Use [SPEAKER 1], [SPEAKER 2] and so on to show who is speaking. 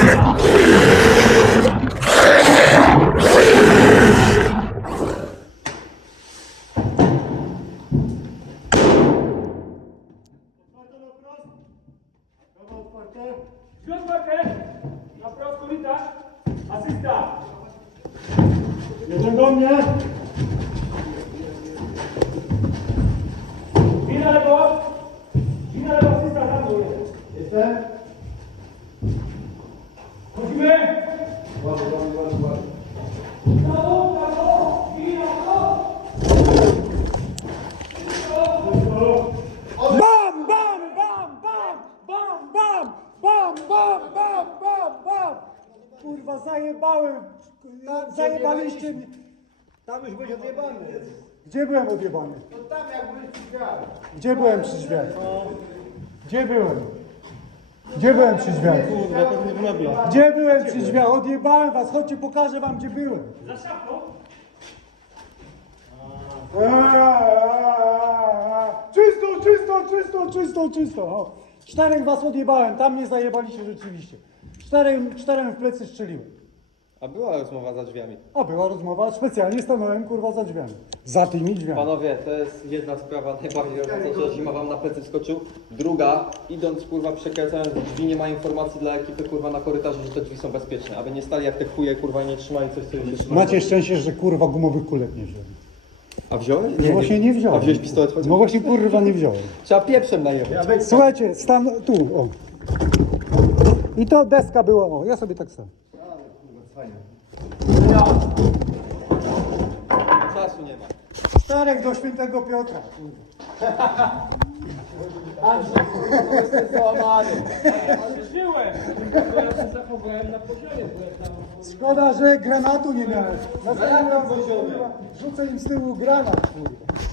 [SPEAKER 1] Na wprost korytarz. Asysta.
[SPEAKER 2] Jedzie do mnie.
[SPEAKER 1] Wina lewo. Wina lewo, asysta za mną jest.
[SPEAKER 2] Jestem.
[SPEAKER 1] Chodzimy. Brawo, brawo. Wina, brawo.
[SPEAKER 2] Bam, bam, bam, bam, bam, bam, bam, bam, bam, bam, bam. Kurwa, zajebałem. Zajebaliście mnie.
[SPEAKER 3] Tam już byłeś odjebany.
[SPEAKER 2] Gdzie byłem odjebany?
[SPEAKER 3] No tam jak byłeś przy drzwiach.
[SPEAKER 2] Gdzie byłem przy drzwiach? Gdzie byłem? Gdzie byłem przy drzwiach? Gdzie byłem przy drzwiach? Odjebałem was, chodźcie, pokażę wam, gdzie byłem.
[SPEAKER 1] Za szafą.
[SPEAKER 2] Czysto, czysto, czysto, czysto, czysto. O. 4 was odjebałem, tam mnie zajebaliście rzeczywiście. 4 w plecy strzeliłem.
[SPEAKER 4] A była rozmowa za drzwiami.
[SPEAKER 2] A była rozmowa, specjalnie stanąłem kurwa za drzwiami. Za tymi drzwiami.
[SPEAKER 4] Panowie, to jest jedna sprawa najbardziej robiąca, że zima wam na plecy wskoczył. Druga, idąc kurwa przekręcając drzwi, nie ma informacji dla ekipy kurwa na korytarzu, że te drzwi są bezpieczne. Aby nie stali jak te chuje kurwa i nie trzymali coś, co się trzyma.
[SPEAKER 2] Macie szczęście, że kurwa gumowych kulek nie wziąłem.
[SPEAKER 4] A wziąłeś?
[SPEAKER 2] No właśnie nie wziąłem.
[SPEAKER 4] A wziąłeś pistolet?
[SPEAKER 2] No właśnie kurwa nie wziąłem.
[SPEAKER 4] Trzeba pieprzem najebać.
[SPEAKER 2] Słuchajcie, stan tu, o. I to deska była, o, ja sobie tak sam.
[SPEAKER 4] Czasu nie ma.
[SPEAKER 2] 4 do świętego Piotra.
[SPEAKER 1] Ale żyłem. Bo ja się zachowałem na poziomie, bo jak tam...
[SPEAKER 2] Szkoda, że granatu nie miałem. Następnym razem kurwa, rzucę im z tyłu granat, kurwa.